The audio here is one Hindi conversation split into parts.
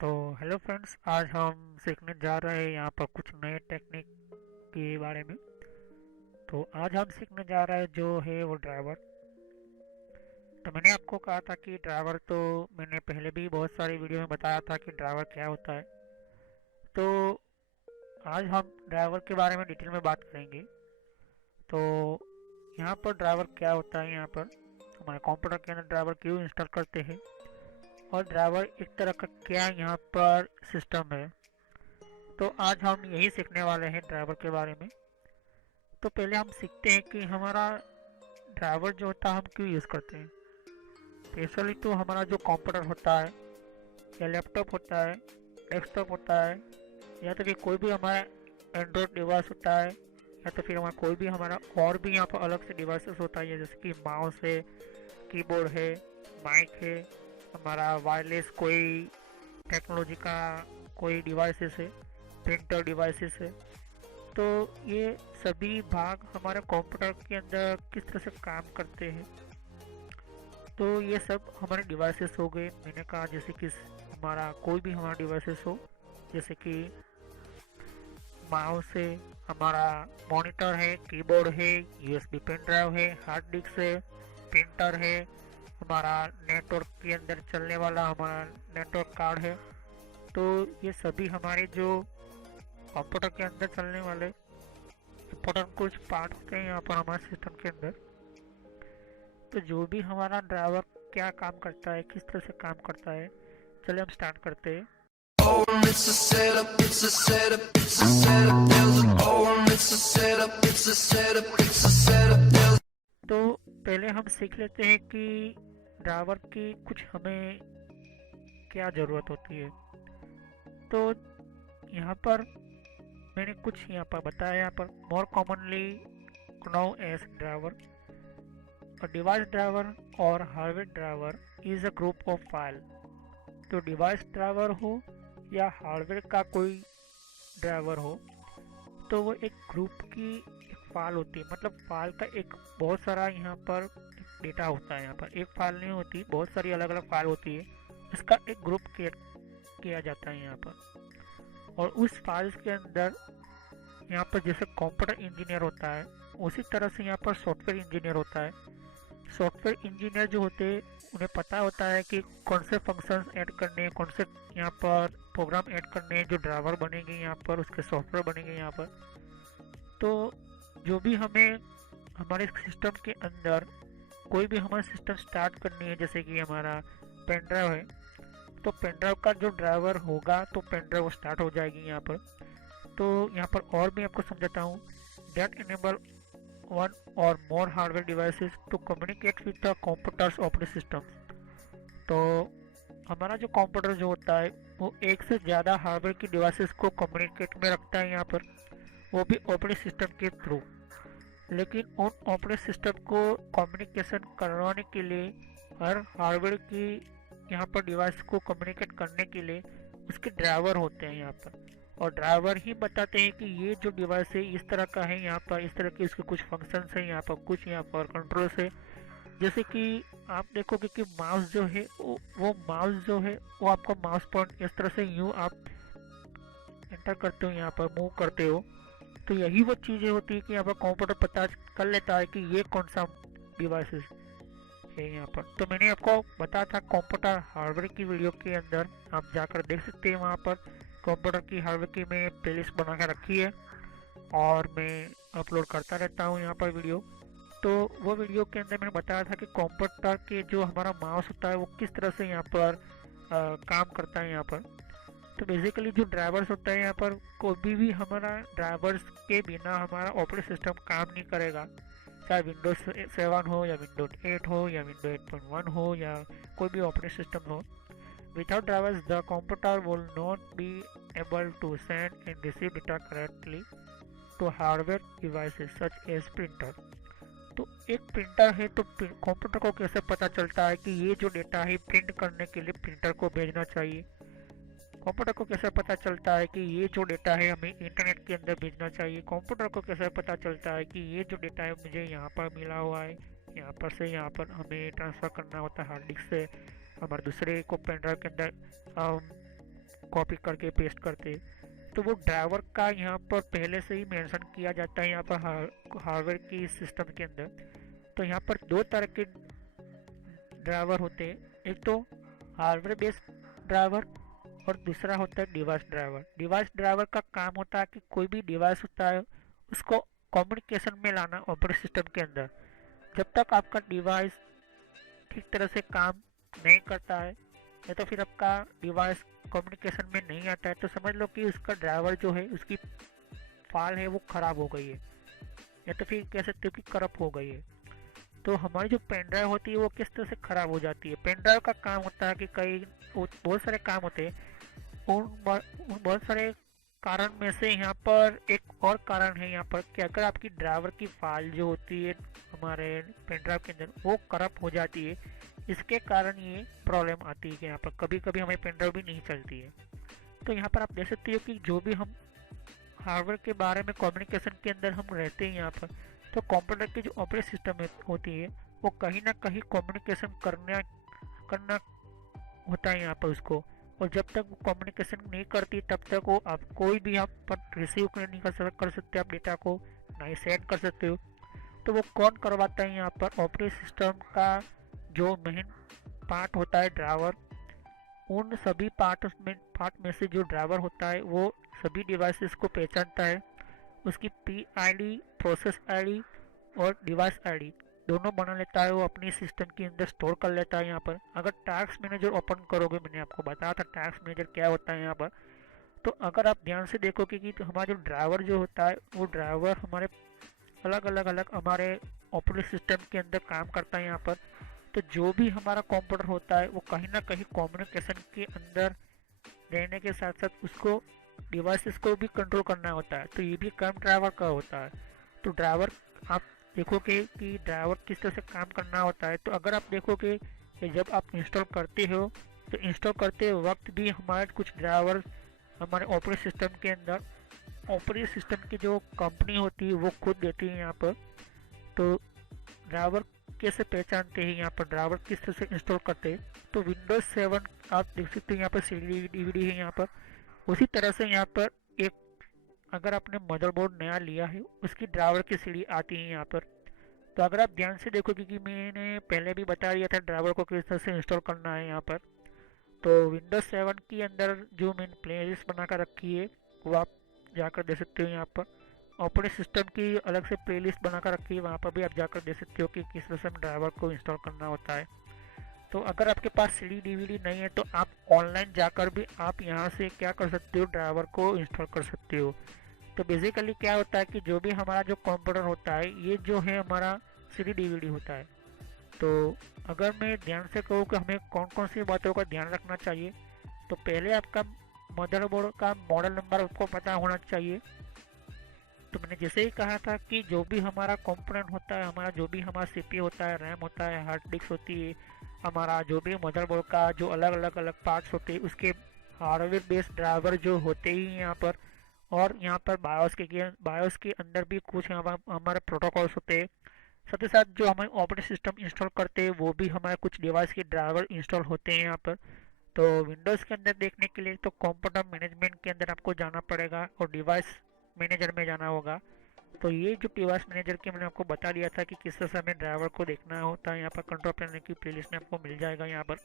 तो हेलो फ्रेंड्स, आज हम सीखने जा रहे हैं यहाँ पर कुछ नए टेक्निक के बारे में। तो आज हम सीखने जा रहे हैं जो है वो ड्राइवर। तो मैंने आपको कहा था कि ड्राइवर, तो मैंने पहले भी बहुत सारी वीडियो में बताया था कि ड्राइवर क्या होता है। तो आज हम ड्राइवर के बारे में डिटेल में बात करेंगे। तो यहाँ पर ड्राइवर क्या होता है, यहाँ पर हमारे कंप्यूटर के अंदर ड्राइवर क्यों इंस्टॉल करते हैं, और ड्राइवर एक तरह का क्या यहाँ पर सिस्टम है। तो आज हम यही सीखने वाले हैं ड्राइवर के बारे में। तो पहले हम सीखते हैं कि हमारा ड्राइवर जो होता है हम क्यों यूज़ करते हैं। स्पेशली तो हमारा जो कंप्यूटर होता है या लैपटॉप होता है, डेस्कटॉप होता है, या तो फिर कोई भी हमारा एंड्रॉयड डिवाइस होता है, या तो फिर हमारा कोई भी हमारा और भी यहाँ पर अलग से डिवाइसेस होता है, जैसे कि माउस है, कीबोर्ड है, माइक है, हमारा वायरलेस कोई टेक्नोलॉजी का कोई डिवाइसेस है, प्रिंटर डिवाइसेस है। तो ये सभी भाग हमारे कंप्यूटर के अंदर किस तरह से काम करते हैं। तो ये सब हमारे डिवाइसेस हो गए, मैंने कहा, जैसे कि हमारा कोई भी हमारा डिवाइसेस हो, जैसे कि माउस है, हमारा मॉनिटर है, कीबोर्ड है, यूएसबी पेन ड्राइव है, हार्ड डिस्क है, प्रिंटर है, हमारा नेटवर्क के अंदर चलने वाला हमारा नेटवर्क कार्ड है। तो ये सभी हमारे जो कंप्यूटर के अंदर चलने वाले इम्पोर्टेंट कुछ पार्ट होते हैं यहाँ पर हमारे सिस्टम के अंदर। तो जो भी हमारा ड्राइवर क्या काम करता है, किस तरह से काम करता है, चलिए हम स्टार्ट करते हैं। It's a setup, it's a setup, it's a setup, there's an it's a setup, it's a setup, it's a setup, तो पहले हम सीख लेते हैं कि ड्राइवर की कुछ हमें क्या ज़रूरत होती है। तो यहाँ पर मैंने कुछ यहाँ पर बताया, यहाँ पर more commonly known as driver, a device driver और hardware driver is a group of file. तो डिवाइस ड्राइवर हो या हार्डवेयर का कोई ड्राइवर हो, तो वो एक ग्रुप की एक फाइल होती है। मतलब फाइल का एक बहुत सारा यहाँ पर डेटा होता है। यहाँ पर एक फाइल नहीं होती, बहुत सारी अलग अलग फाइल होती है, इसका एक ग्रुप किया जाता है यहाँ पर। और उस फाइल्स के अंदर यहाँ पर जैसे कंप्यूटर इंजीनियर होता है, उसी तरह से यहाँ पर सॉफ्टवेयर इंजीनियर होता है। सॉफ्टवेयर इंजीनियर जो होते हैं उन्हें पता होता है कि कौन से फंक्शंस ऐड करने हैं, कौन से यहाँ पर प्रोग्राम ऐड करने हैं, जो ड्राइवर बनेंगे यहाँ पर, उसके सॉफ्टवेयर बनेंगे यहाँ पर। तो जो भी हमें हमारे सिस्टम के अंदर कोई भी हमारा सिस्टम स्टार्ट करनी है, जैसे कि हमारा पेन ड्राइव है, तो पेन ड्राइव का जो ड्राइवर होगा तो पेन ड्राइव स्टार्ट हो जाएगी यहाँ पर। तो यहाँ पर और भी आपको समझाता हूँ, that enable one or more hardware devices to communicate with the computer's operating system। तो हमारा जो कंप्यूटर जो होता है वो एक से ज़्यादा हार्डवेयर की डिवाइसेस को कम्युनिकेट में रखता है यहाँ पर, वो भी ऑपरेटिंग सिस्टम के थ्रू। लेकिन उन ऑपरेटिंग सिस्टम को कम्युनिकेशन करवाने के लिए हर हार्डवेयर की यहाँ पर डिवाइस को कम्युनिकेट करने के लिए उसके ड्राइवर होते हैं यहाँ पर। और ड्राइवर ही बताते हैं कि ये जो डिवाइस है इस तरह का है, यहाँ पर इस तरह के इसके कुछ फंक्शंस हैं, यहाँ पर कुछ यहाँ पर कंट्रोल्स है। जैसे कि आप देखोगे कि माउस जो है वो माउस जो है वो आपका माउस पॉइंट इस तरह से यूँ आप एंटर करते हो, यहाँ पर मूव करते हो, तो यही वो चीज़ें होती है कि यहाँ पर कंप्यूटर पता कर लेता है कि ये कौन सा डिवाइस है यहाँ पर। तो मैंने आपको बताया था कंप्यूटर हार्डवेयर की वीडियो के अंदर, आप जाकर देख सकते हैं। वहाँ पर कंप्यूटर की हार्डवेयर की मैं प्लेलिस्ट बना के रखी है और मैं अपलोड करता रहता हूँ यहाँ पर वीडियो। तो वो वीडियो के अंदर मैंने बताया था कि कंप्यूटर के जो हमारा माउस होता है वो किस तरह से यहाँ पर काम करता है यहाँ पर। तो बेसिकली जो ड्राइवर्स होता है यहाँ पर, कोई भी हमारा ड्राइवर्स के बिना हमारा ऑपरेटिंग सिस्टम काम नहीं करेगा, चाहे विंडोज 7 हो या विंडोज 8 हो या विंडो 8.1 हो या कोई भी ऑपरेटिंग सिस्टम हो। Without drivers, the computer will not be able to send and receive data correctly to hardware devices such as printer। तो एक प्रिंटर है तो कंप्यूटर को कैसे पता चलता है कि ये जो डेटा है प्रिंट करने के लिए प्रिंटर को भेजना चाहिए। कंप्यूटर को कैसे पता चलता है कि ये जो डेटा है हमें इंटरनेट के अंदर भेजना चाहिए। कंप्यूटर को कैसे पता चलता है कि ये जो डेटा है मुझे यहाँ पर मिला हुआ है, यहाँ पर से यहाँ पर हमें ट्रांसफ़र करना होता है हार्ड डिस्क से हमारे दूसरे को पेन ड्राइव के अंदर कॉपी करके पेस्ट करते। तो वो ड्राइवर का यहाँ पर पहले से ही मेंशन किया जाता है यहाँ पर हार्डवेयर की सिस्टम के अंदर। तो यहाँ पर दो तरह के ड्राइवर होते हैं, एक तो हार्डवेयर बेस्ड ड्राइवर और दूसरा होता है डिवाइस ड्राइवर। डिवाइस ड्राइवर का काम होता है कि कोई भी डिवाइस होता है उसको कम्युनिकेशन में लाना ऑपरेटिंग सिस्टम के अंदर। जब तक आपका डिवाइस ठीक तरह से काम नहीं करता है या तो फिर आपका डिवाइस कम्युनिकेशन में नहीं आता है, तो समझ लो कि उसका ड्राइवर जो है, उसकी फाइल है वो ख़राब हो गई है, या तो फिर कह सकते हो कि करप्ट हो गई है। तो हमारी जो पेन ड्राइव होती है वो किस तरह से ख़राब हो जाती है। पेन ड्राइव का काम होता है कि कई बहुत सारे काम होते हैं, उन बहुत सारे कारण में से यहाँ पर एक और कारण है यहाँ पर कि अगर आपकी ड्राइवर की फाइल जो होती है हमारे पेन ड्राइव के अंदर वो करप्ट हो जाती है, इसके कारण ये प्रॉब्लम आती है कि यहाँ पर कभी कभी हमारी पेन ड्राइव भी नहीं चलती है। तो यहाँ पर आप देख सकते हो कि जो भी हम हार्डवेयर के बारे में कम्युनिकेशन के अंदर हम रहते हैं यहाँ पर, तो कंप्यूटर की जो ऑपरेटिंग सिस्टम होती है वो कहीं ना कहीं कम्युनिकेशन करना होता है यहाँ पर उसको। और जब तक वो कम्युनिकेशन नहीं करती तब तक वो आप कोई भी आप पर रिसीव नहीं कर सकते आप डेटा को, ना ही सेंड कर सकते हो। तो वो कौन करवाता है यहाँ पर, ऑपरेटिंग सिस्टम का जो मेन पार्ट होता है ड्राइवर, उन सभी पार्ट में से जो ड्राइवर होता है वो सभी डिवाइसेस को पहचानता है। उसकी PID, प्रोसेस ID और डिवाइस ID दोनों बना लेता है, वो अपनी सिस्टम के अंदर स्टोर कर लेता है यहाँ पर। अगर टास्क मैनेजर ओपन करोगे, मैंने आपको बताया था टास्क मैनेजर क्या होता है यहाँ पर, तो अगर आप ध्यान से देखोगे कि तो हमारा जो ड्राइवर जो होता है वो ड्राइवर हमारे अलग हमारे ऑपरेटिंग सिस्टम के अंदर काम करता है यहाँ पर। तो जो भी हमारा कंप्यूटर होता है वो कहीं ना कहीं कम्युनिकेशन के अंदर रहने के साथ साथ उसको डिवाइसेस को भी कंट्रोल करना होता है। तो ये भी काम ड्राइवर का होता है। तो ड्राइवर आप देखोगे कि ड्राइवर किस तरह से काम करना होता है। तो अगर आप देखोगे कि जब आप इंस्टॉल करते हो तो इंस्टॉल करते वक्त भी हमारे कुछ ड्राइवर हमारे ऑपरेटिंग सिस्टम के अंदर, ऑपरेटिंग सिस्टम की जो कंपनी होती है वो खुद देती है यहाँ पर। तो ड्राइवर कैसे पहचानते हैं यहाँ पर, ड्राइवर किस तरह से इंस्टॉल करते हैं, तो विंडोज 7 आप देख सकते हो यहाँ पर CD DVD है यहाँ पर। उसी तरह से यहाँ पर एक अगर आपने मदरबोर्ड नया लिया है उसकी ड्राइवर की CD आती है यहाँ पर। तो अगर आप ध्यान से देखोगे कि मैंने पहले भी बता दिया था ड्राइवर को किस तरह से इंस्टॉल करना है यहाँ पर। तो विंडोज 7 के अंदर जो मैंने प्लेलिस्ट बना कर रखी है वो आप जाकर देख सकते हो। यहाँ पर ऑपरेटिंग सिस्टम की अलग से प्लेलिस्ट बनाकर रखी है, वहाँ पर भी आप जाकर देख सकते हो कि किस तरह से ड्राइवर को इंस्टॉल करना होता है। तो अगर आपके पास CD DVD नहीं है तो आप ऑनलाइन जाकर भी आप यहाँ से क्या कर सकते हो, ड्राइवर को इंस्टॉल कर सकते हो। तो बेसिकली क्या होता है कि जो भी हमारा जो कंप्यूटर होता है ये जो है हमारा CD DVD होता है। तो अगर मैं ध्यान से कहूँ कि हमें कौन कौन सी बातों का ध्यान रखना चाहिए, तो पहले आपका मदरबोर्ड का मॉडल नंबर आपको पता होना चाहिए। तो मैंने जैसे ही कहा था कि जो भी हमारा कंपोनेंट होता है, हमारा जो भी हमारा CPU होता है, रैम होता है, हार्ड डिस्क होती है, हमारा जो भी मदरबोर्ड का जो अलग पार्ट्स होते हैं उसके हार्डवेयर बेस्ड ड्राइवर जो होते ही यहाँ पर। और यहाँ पर बायोस के अंदर भी कुछ हमारे प्रोटोकॉल्स होते हैं। साथ ही साथ जो हमारे ऑपरेटिंग सिस्टम इंस्टॉल करते हैं वो भी हमारे कुछ डिवाइस के ड्राइवर इंस्टॉल होते हैं यहाँ पर। तो विंडोज़ के अंदर देखने के लिए तो कंप्यूटर मैनेजमेंट के अंदर आपको जाना पड़ेगा और डिवाइस मैनेजर में जाना होगा। तो ये जो डिवाइस मैनेजर के मैंने आपको बता दिया था कि किस तरह से हमें ड्राइवर को देखना होता है, यहाँ पर कंट्रोल पैनल की प्लेलिस्ट में आपको मिल जाएगा यहाँ पर।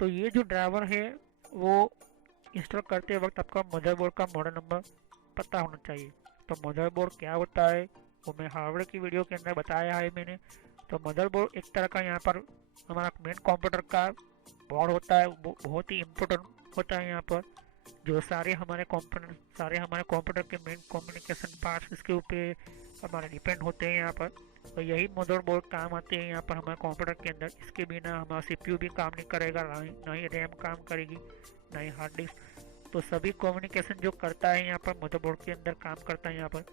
तो ये जो ड्राइवर है वो इंस्टॉल करते वक्त आपका मदरबोर्ड का मॉडल नंबर पता होना चाहिए। तो मदरबोर्ड क्या होता है वो मैं हार्डवेयर की वीडियो के अंदर बताया है मैंने। तो मदरबोर्ड एक तरह का यहाँ पर हमारा मेन कंप्यूटर का बोर्ड होता है, वो बहुत ही इम्पोर्टेंट होता है यहाँ पर। जो सारे हमारे कंप्यूटर के मेन कम्युनिकेशन पार्ट्स इसके ऊपर हमारे डिपेंड होते हैं यहाँ पर। तो यही मदरबोर्ड काम आते हैं यहाँ पर हमारे कंप्यूटर के अंदर। इसके बिना हमारा CPU भी काम नहीं करेगा, ना ही रैम काम करेगी, ना ही हार्ड डिस्क। तो सभी कम्युनिकेशन जो करता है यहाँ पर मदरबोर्ड के अंदर काम करता है यहाँ पर।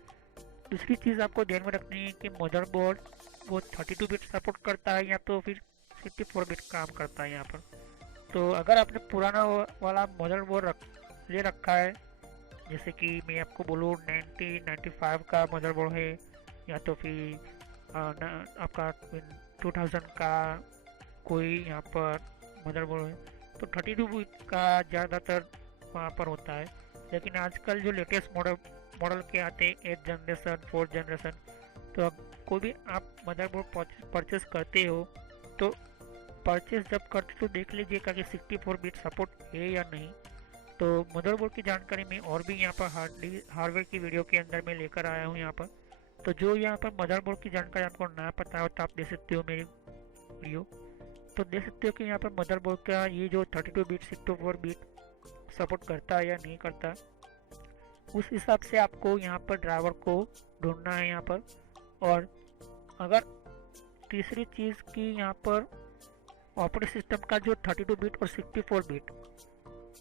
दूसरी चीज़ आपको ध्यान में रखनी है कि मदरबोर्ड वो 32 बिट सपोर्ट करता है या तो फिर 64 बिट काम करता है यहाँ पर। तो अगर आपने पुराना वाला मदरबोर्ड ले रखा है, जैसे कि मैं आपको बोलूँ 1995 का मदरबोर्ड है या तो फिर आपका 2000 का कोई यहाँ पर मदरबोर्ड है, तो 32 बिट का ज़्यादातर वहाँ पर होता है। लेकिन आजकल जो लेटेस्ट मॉडल के आते हैं 8th जनरेशन 4th जनरेशन, तो अब कोई भी आप मदरबोर्ड परचेस करते हो तो परचेस जब करते तो देख लीजिएगा कि 64 बिट सपोर्ट है या नहीं। तो मदरबोर्ड की जानकारी में और भी यहाँ पर हार्डवेयर की वीडियो के अंदर मैं लेकर आया हूँ यहाँ पर। तो जो यहाँ पर मदरबोर्ड की जानकारी आपको ना पता हो तो आप देख सकते हो मेरी वीडियो। तो देख सकते हो कि यहाँ पर मदरबोर्ड का ये जो 32 बिट 64 बिट सपोर्ट करता है या नहीं करता, उस हिसाब से आपको यहाँ पर ड्राइवर को ढूंढना है यहाँ पर। और अगर तीसरी चीज़ की यहाँ पर ऑपरेटिंग सिस्टम का जो 32 बिट और 64 बिट,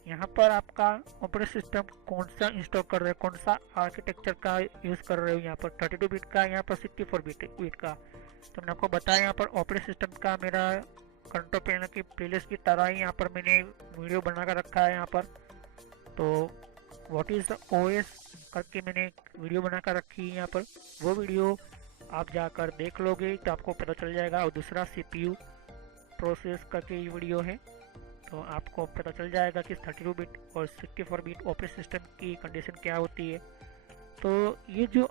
यहाँ पर आपका ऑपरेटिंग सिस्टम कौन सा इंस्टॉल कर रहे हो, कौन सा आर्किटेक्चर का यूज़ कर रहे हो, यहाँ पर 32 बिट का, यहाँ पर 64 बिट का। तो मैंने आपको बताया यहाँ पर ऑपरेटिंग सिस्टम का मेरा कंट्रोल पैनल की प्लेलिस्ट की तरह ही यहाँ पर मैंने वीडियो बना कर रखा है यहाँ पर। तो व्हाट इज़ ओएस करके मैंने वीडियो बना कर रखी है यहाँ पर, वो वीडियो आप जाकर देख लोगे तो आपको पता चल जाएगा। और दूसरा CPU प्रोसेस करके ये वीडियो है, तो आपको पता चल जाएगा कि 32 बिट और 64 बिट ऑपरेटिंग सिस्टम की कंडीशन क्या होती है। तो ये जो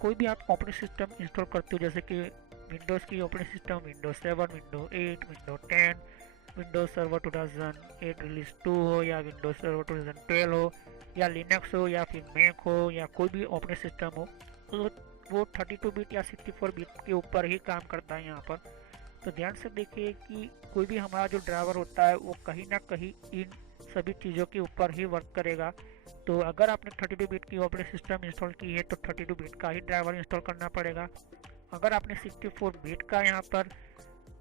कोई भी आप ऑपरेटिंग सिस्टम इंस्टॉल करते हो, जैसे कि विंडोज़ की operating system Windows 7, Windows 8, Windows 10, Windows server 2008 release 2 हो, या विंडोज सर्वर 2012 हो, या लिनक्स हो, या फिर मैक हो, या कोई भी ऑपरेटिंग सिस्टम हो, तो वो 32 बिट या 64 बिट के ऊपर ही काम करता है यहाँ पर। तो ध्यान से देखिए कि कोई भी हमारा जो ड्राइवर होता है वो कहीं ना कहीं इन सभी चीज़ों के ऊपर ही वर्क करेगा। तो अगर आपने 32 बिट की ऑपरेटिंग सिस्टम इंस्टॉल की है तो 32 बिट का ही ड्राइवर इंस्टॉल करना पड़ेगा। अगर आपने 64 बिट का यहाँ पर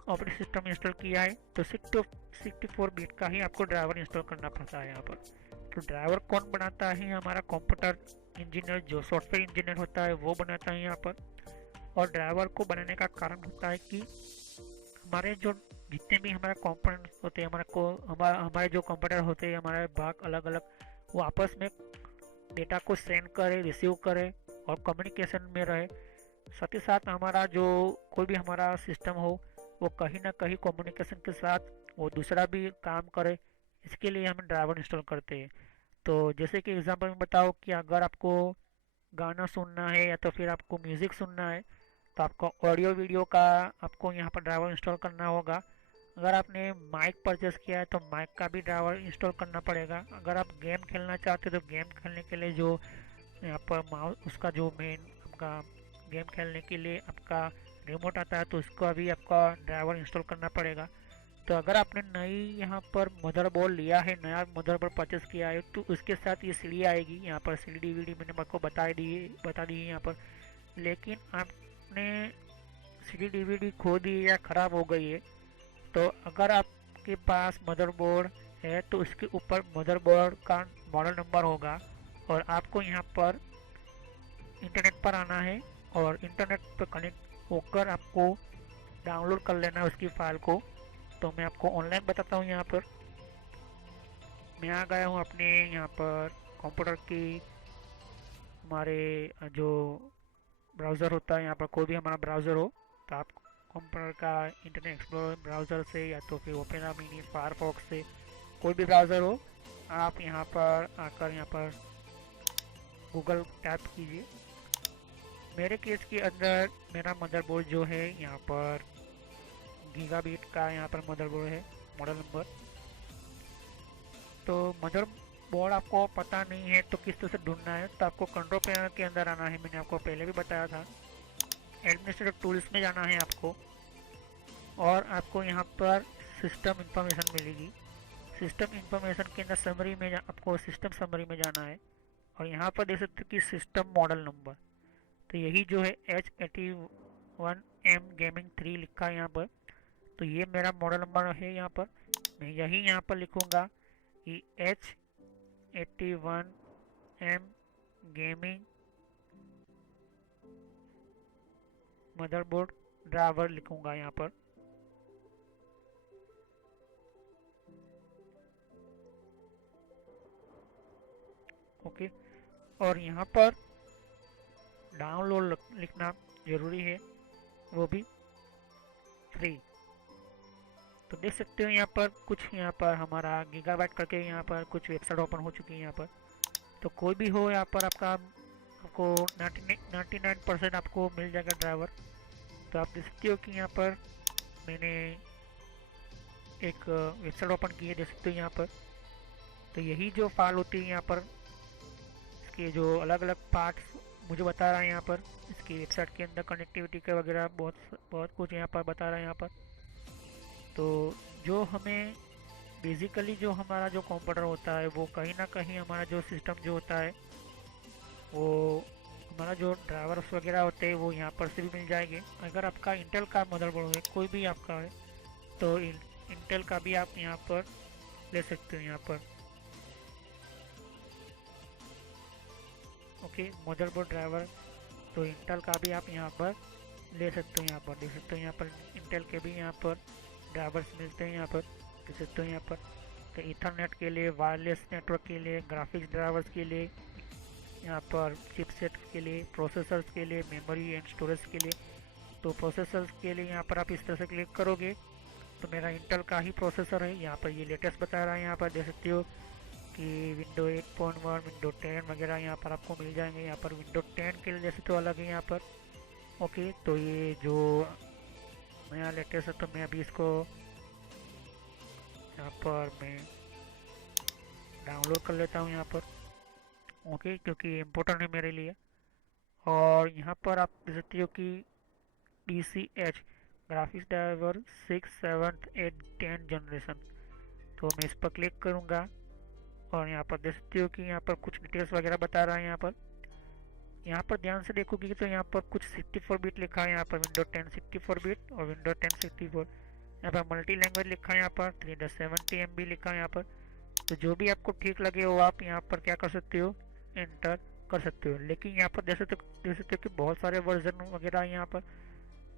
ऑपरेटिंग सिस्टम इंस्टॉल किया है तो 64 बिट का ही आपको ड्राइवर इंस्टॉल करना पड़ता है यहाँ पर। तो ड्राइवर कौन बनाता है? हमारा कंप्यूटर इंजीनियर, जो सॉफ्टवेयर इंजीनियर होता है वो बनाता है यहाँ पर। और ड्राइवर को बनाने का कारण होता है कि हमारे जो जितने भी हमारे कंपोनेंट्स होते हैं, हमारे जो कंप्यूटर होते हैं, हमारे भाग अलग अलग, वो आपस में डेटा को सेंड करे, रिसीव करे और कम्युनिकेशन में रहे। साथ ही साथ हमारा जो कोई भी हमारा सिस्टम हो वो कहीं ना कहीं कम्युनिकेशन के साथ वो दूसरा भी काम करे, इसके लिए हम ड्राइवर इंस्टॉल करते हैं। तो जैसे कि एग्जांपल में बताओ कि अगर आपको गाना सुनना है या तो फिर आपको म्यूज़िक सुनना है तो आपको ऑडियो वीडियो का आपको यहाँ पर ड्राइवर इंस्टॉल करना होगा। अगर आपने माइक परचेस किया है तो माइक का भी ड्राइवर इंस्टॉल करना पड़ेगा। अगर आप गेम खेलना चाहते हो तो गेम खेलने के लिए जो यहाँ पर माउस, उसका जो मेन आपका गेम खेलने के लिए आपका रिमोट आता है, तो उसका भी आपका ड्राइवर इंस्टॉल करना पड़ेगा। तो अगर आपने नई यहाँ पर मदरबोर्ड लिया है, नया मदरबोर्ड परचेस किया है, तो उसके साथ ये सीडी आएगी। यहाँ पर सीडी डीवीडी मैंने आपको बता दी है यहाँ पर। लेकिन आपने सीडी डीवीडी खो दी या ख़राब हो गई है, तो अगर आपके पास मदरबोर्ड है तो उसके ऊपर मदरबोर्ड का मॉडल नंबर होगा और आपको यहाँ पर इंटरनेट पर आना है और इंटरनेट पर कनेक्ट होकर आपको डाउनलोड कर लेना है उसकी फ़ाइल को। तो मैं आपको ऑनलाइन बताता हूँ। यहाँ पर मैं आ गया हूँ अपने यहाँ पर कंप्यूटर की, हमारे जो ब्राउज़र होता है, यहाँ पर कोई भी हमारा ब्राउज़र हो तो आप कंप्यूटर का इंटरनेट एक्सप्लोरर ब्राउज़र से या तो फिर ओपेरा मिनी, फायरफॉक्स से, कोई भी ब्राउज़र हो, आप यहाँ पर आकर यहाँ पर गूगल टैप कीजिए। मेरे केस के अंदर मेरा मदरबोर्ड जो है यहाँ पर गीगाबिट का यहाँ पर मदरबोर्ड है, मॉडल नंबर। तो मदरबोर्ड आपको पता नहीं है तो किस तरह से ढूंढना है, तो आपको कंट्रोल पैनल के अंदर आना है। मैंने आपको पहले भी बताया था, एडमिनिस्ट्रेटिव टूल्स में जाना है आपको और आपको यहाँ पर सिस्टम इंफॉर्मेशन मिलेगी। सिस्टम इंफॉर्मेशन के अंदर समरी में आपको सिस्टम समरी में जाना है और यहाँ पर देख सकते हो कि सिस्टम मॉडल नंबर, तो यही जो है H81M गेमिंग 3 लिखा है यहाँ पर। तो ये मेरा मॉडल नंबर है। यहाँ पर मैं यही यहाँ पर लिखूँगा कि H81M गेमिंग मदरबोर्ड ड्राइवर लिखूँगा यहाँ पर। ओके, और यहाँ पर डाउनलोड लिखना ज़रूरी है, वो भी फ्री। तो देख सकते हो यहाँ पर कुछ यहाँ पर हमारा गीगाबाइट करके यहाँ पर कुछ वेबसाइट ओपन हो चुकी है यहाँ पर। तो कोई भी हो यहाँ पर आपको 99% आपको मिल जाएगा ड्राइवर। तो आप देख सकते हो कि यहाँ पर मैंने एक वेबसाइट ओपन की है, देख सकते हो यहाँ पर। तो यही जो फाइल होती है यहाँ पर, इसके जो अलग अलग पार्ट्स मुझे बता रहा है यहाँ पर, इसकी वेबसाइट के अंदर कनेक्टिविटी का वगैरह बहुत कुछ यहाँ पर बता रहा है यहाँ पर। तो जो हमें बेसिकली जो हमारा जो कंप्यूटर होता है वो कहीं ना कहीं हमारा जो सिस्टम जो होता है वो हमारा जो ड्राइवर्स वगैरह होते हैं वो यहाँ पर से भी मिल जाएंगे। अगर आपका इंटेल का मदरबोर्ड है, कोई भी आपका है, तो इंटेल का भी आप यहाँ पर ले सकते हो यहाँ पर। ओके, मदरबोर्ड ड्राइवर तो इंटेल का भी आप यहाँ पर ले सकते हो। यहाँ पर देख सकते हो यहाँ पर इंटेल के भी यहाँ पर ड्राइवर्स मिलते हैं यहाँ पर, देख सकते हो यहाँ पर। तो ईथरनेट के लिए, वायरलेस नेटवर्क के लिए, ग्राफिक्स ड्राइवर्स के लिए, यहाँ पर चिपसेट के लिए, प्रोसेसर्स के लिए, मेमोरी एंड स्टोरेज के लिए। तो प्रोसेसर्स के लिए यहाँ पर आप इस तरह से क्लिक करोगे तो मेरा इंटेल का ही प्रोसेसर है यहाँ पर, ये लेटेस्ट बता रहा है। यहाँ पर देख सकते हो कि विंडो 8.1, विंडो 10 वगैरह यहाँ पर आपको मिल जाएंगे। यहाँ पर विंडो 10 के लिए जैसे तो अलग है यहाँ पर। ओके, तो ये जो नया लेटेस्ट है तो मैं अभी इसको यहाँ पर मैं डाउनलोड कर लेता हूँ यहाँ पर। ओके, क्योंकि इम्पोर्टेंट है मेरे लिए। और यहाँ पर आप देख सकते हो कि DCH ग्राफिक्स ड्राइवर 6, 7, 8, 10 जनरेशन। तो मैं इस पर क्लिक करूँगा और यहाँ पर देख सकते हो कि यहाँ पर कुछ डिटेल्स वगैरह बता रहा है यहाँ पर। यहाँ पर ध्यान से देखोगे तो यहाँ पर कुछ 64 बिट लिखा है यहाँ पर, विंडो 10 64 बिट और विंडो 10 64। यहाँ पर मल्टी लैंग्वेज लिखा है यहाँ पर, 370 MB लिखा है यहाँ पर। तो जो भी आपको ठीक लगे वो आप यहाँ पर क्या कर सकते हो, एंटर कर सकते हो। लेकिन यहाँ पर देख सकते हो कि बहुत सारे वर्जन वगैरह है यहाँ पर।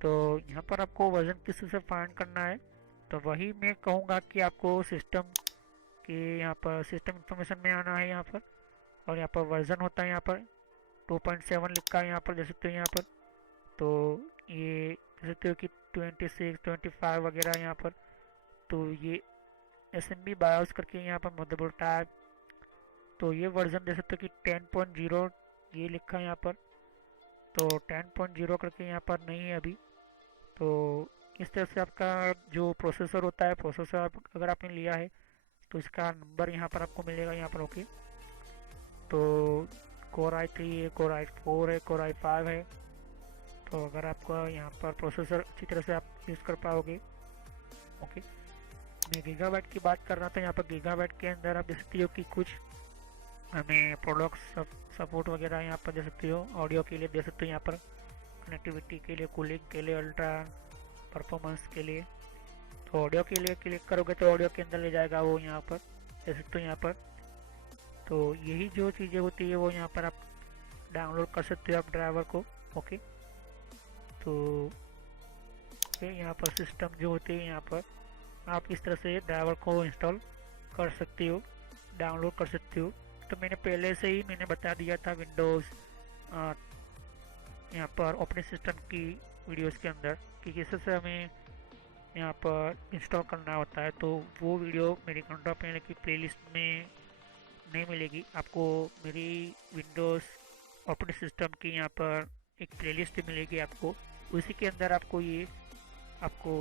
तो यहाँ पर आपको वर्जन किस से फाइंड करना है, तो वही मैं कहूँगा कि आपको सिस्टम के यहाँ पर सिस्टम इंफॉर्मेशन में आना है यहाँ पर। और यहाँ पर वर्जन होता है यहाँ पर 2.7 लिखा है यहाँ पर, देख सकते हो यहाँ पर। तो ये देख सकते हो कि 26, 25 वगैरह यहाँ पर। तो ये SMB बायोस करके यहाँ पर मदरबोर्ड टाइप। तो ये वर्जन देख सकते हो कि 10.0 ये लिखा है यहाँ पर। तो 10.0 करके यहाँ पर नहीं है अभी। तो इस तरह से आपका जो प्रोसेसर होता है, प्रोसेसर अगर आपने लिया है तो इसका नंबर यहाँ पर आपको मिलेगा यहाँ पर। ओके, तो Core i3 है, Core i4 है, Core i5 है। तो अगर आपका यहाँ पर प्रोसेसर अच्छी तरह से आप यूज़ कर पाओगे। ओके, मैं गीगाबाइट की बात कर रहा था। यहाँ पर गीगाबाइट के अंदर आप देख सकते हो कि कुछ हमें प्रोडक्ट सपोर्ट वगैरह यहाँ पर देख सकते हो। ऑडियो के लिए देख सकते हो यहाँ पर, कनेक्टिविटी के लिए, कूलिंग के लिए, अल्ट्रा परफॉर्मेंस के लिए। तो ऑडियो के लिए क्लिक करोगे तो ऑडियो के अंदर ले जाएगा वो यहाँ पर, देख सकते हो यहाँ पर। तो यही जो चीज़ें होती है वो यहाँ पर आप डाउनलोड कर सकते हो आप ड्राइवर को। ओके, तो यहाँ पर सिस्टम जो होती है यहाँ पर आप इस तरह से ड्राइवर को इंस्टॉल कर सकते हो, डाउनलोड कर सकते हो। तो मैंने पहले से ही मैंने बता दिया था विंडोज़ यहाँ पर ऑपरेटिंग सिस्टम की वीडियोस के अंदर कि किस तरह से हमें यहाँ पर इंस्टॉल करना होता है। तो वो वीडियो मेरी कंट्रोल पैनल की प्लेलिस्ट में नहीं मिलेगी आपको। मेरी विंडोज़ ऑपरेटिंग सिस्टम की यहाँ पर एक प्लेलिस्ट मिलेगी आपको, उसी के अंदर आपको ये आपको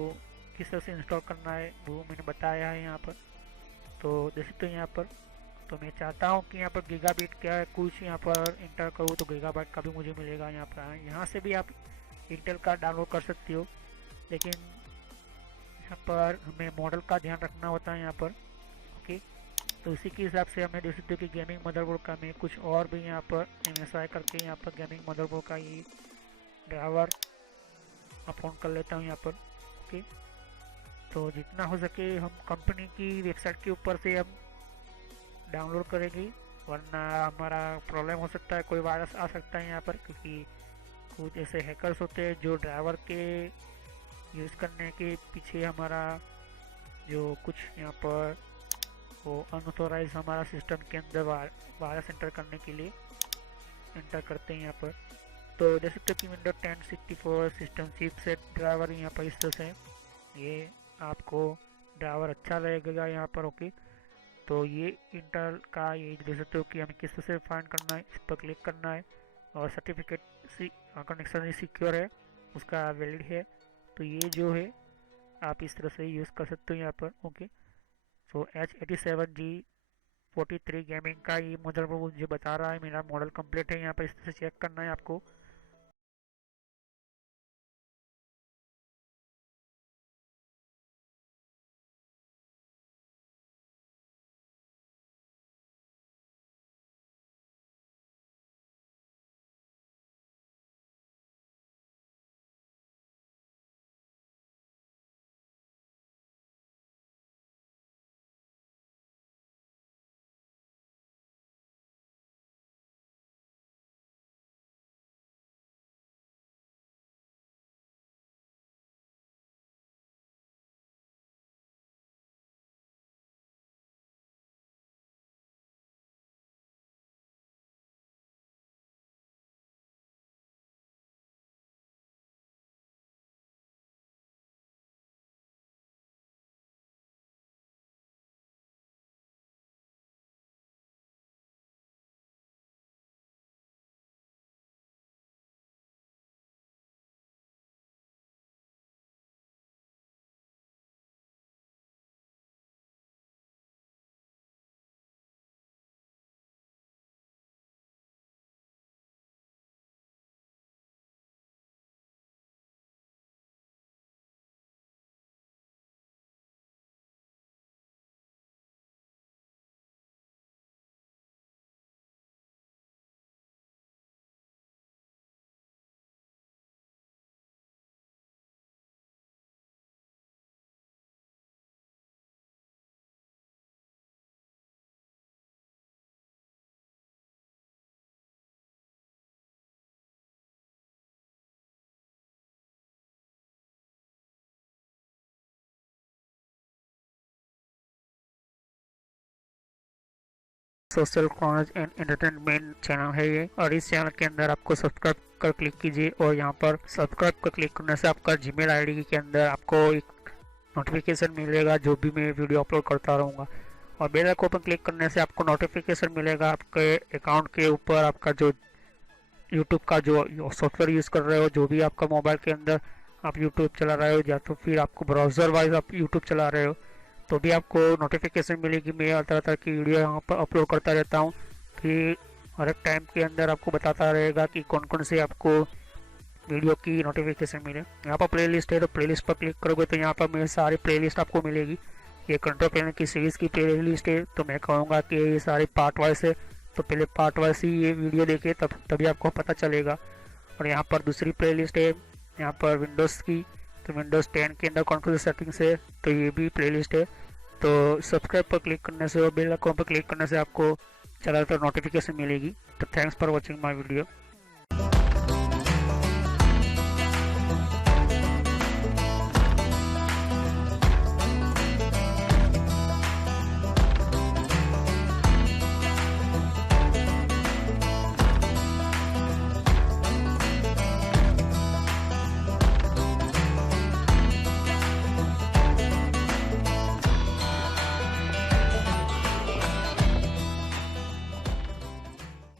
किस तरह से इंस्टॉल करना है वो मैंने बताया है यहाँ पर। तो देख सकते हो यहाँ पर। तो मैं चाहता हूँ कि यहाँ पर गीगाबाइट क्या कुछ यहाँ पर इंटर करूँ तो गीगाबाइट का भी मुझे मिलेगा यहाँ पर। यहाँ से भी आप इंटेल का डाउनलोड कर सकते हो, लेकिन यहाँ पर हमें मॉडल का ध्यान रखना होता है यहाँ पर। ओके, तो इसी के हिसाब से हमें देख सकते हो कि गेमिंग मदरबोर्ड का मैं कुछ और भी यहाँ पर MSI करके यहाँ पर गेमिंग मदरबोर्ड का ये ड्राइवर अपलोड कर लेता हूँ यहाँ पर। ओके, तो जितना हो सके हम कंपनी की वेबसाइट के ऊपर से हम डाउनलोड करेंगे, वरना हमारा प्रॉब्लम हो सकता है, कोई वायरस आ सकता है यहाँ पर। क्योंकि कुछ ऐसे हैकर्स होते हैं जो ड्राइवर के यूज़ करने के पीछे हमारा जो कुछ यहाँ पर वो अनऑथोराइज हमारा सिस्टम के अंदर वायरस एंटर करने के लिए एंटर करते हैं यहाँ पर। तो देख सकते हो कि विंडो 10 64 सिस्टम चिपसेट ड्राइवर यहाँ पर इस तरह से ये आपको ड्राइवर अच्छा लगेगा यहाँ पर। ओके, तो ये इंटेल का ये देख सकते हो कि हमें किस तरह से फाइंड करना है, इस पर क्लिक करना है और सर्टिफिकेट कनेक्शन सिक्योर है, उसका वैलिड है। तो ये जो है आप इस तरह से यूज़ कर सकते हो यहाँ पर। ओके, सो H87G43 गेमिंग का ये मॉडल मुझे बता रहा है मेरा मॉडल कंप्लीट है। यहाँ पर इस तरह से चेक करना है आपको। Social college and entertainment channel है ये, और इस चैनल के अंदर आपको सब्सक्राइब कर क्लिक कीजिए और यहाँ पर सब्सक्राइब कर क्लिक करने से आपका जीमेल आईडी के अंदर आपको एक नोटिफिकेशन मिलेगा जो भी मैं वीडियो अपलोड करता रहूँगा। और बेल आइकन पर क्लिक करने से आपको नोटिफिकेशन मिलेगा आपके अकाउंट के ऊपर। आपका जो यूट्यूब का जो सॉफ्टवेयर यूज़ कर रहे हो, जो भी आपका मोबाइल के अंदर आप यूट्यूब चला रहे हो या तो फिर आपको ब्राउज़र वाइज आप यूट्यूब चला रहे हो, तो भी आपको नोटिफिकेशन मिलेगी। मैं तरह तरह की वीडियो यहाँ पर अपलोड करता रहता हूँ कि हर एक टाइम के अंदर आपको बताता रहेगा कि कौन कौन से आपको वीडियो की नोटिफिकेशन मिले। यहाँ पर प्लेलिस्ट है, तो प्लेलिस्ट पर क्लिक करोगे तो यहाँ पर मेरी सारी प्लेलिस्ट आपको मिलेगी। ये कंट्रोल पैनल की सीरीज़ की प्लेलिस्ट है, तो मैं कहूँगा कि ये सारे पार्ट वाइज है, तो पहले पार्ट वाइज ही ये वीडियो देखे तभी आपको पता चलेगा। और यहाँ पर दूसरी प्लेलिस्ट है यहाँ पर विंडोज़ की, तो विंडोज़ 10 के अंदर कौन कौन सी सेटिंग्स है, तो ये भी प्लेलिस्ट है। तो सब्सक्राइब पर क्लिक करने से और बेल आइकन पर क्लिक करने से आपको ज़्यादातर नोटिफिकेशन मिलेगी। तो thanks for watching my video.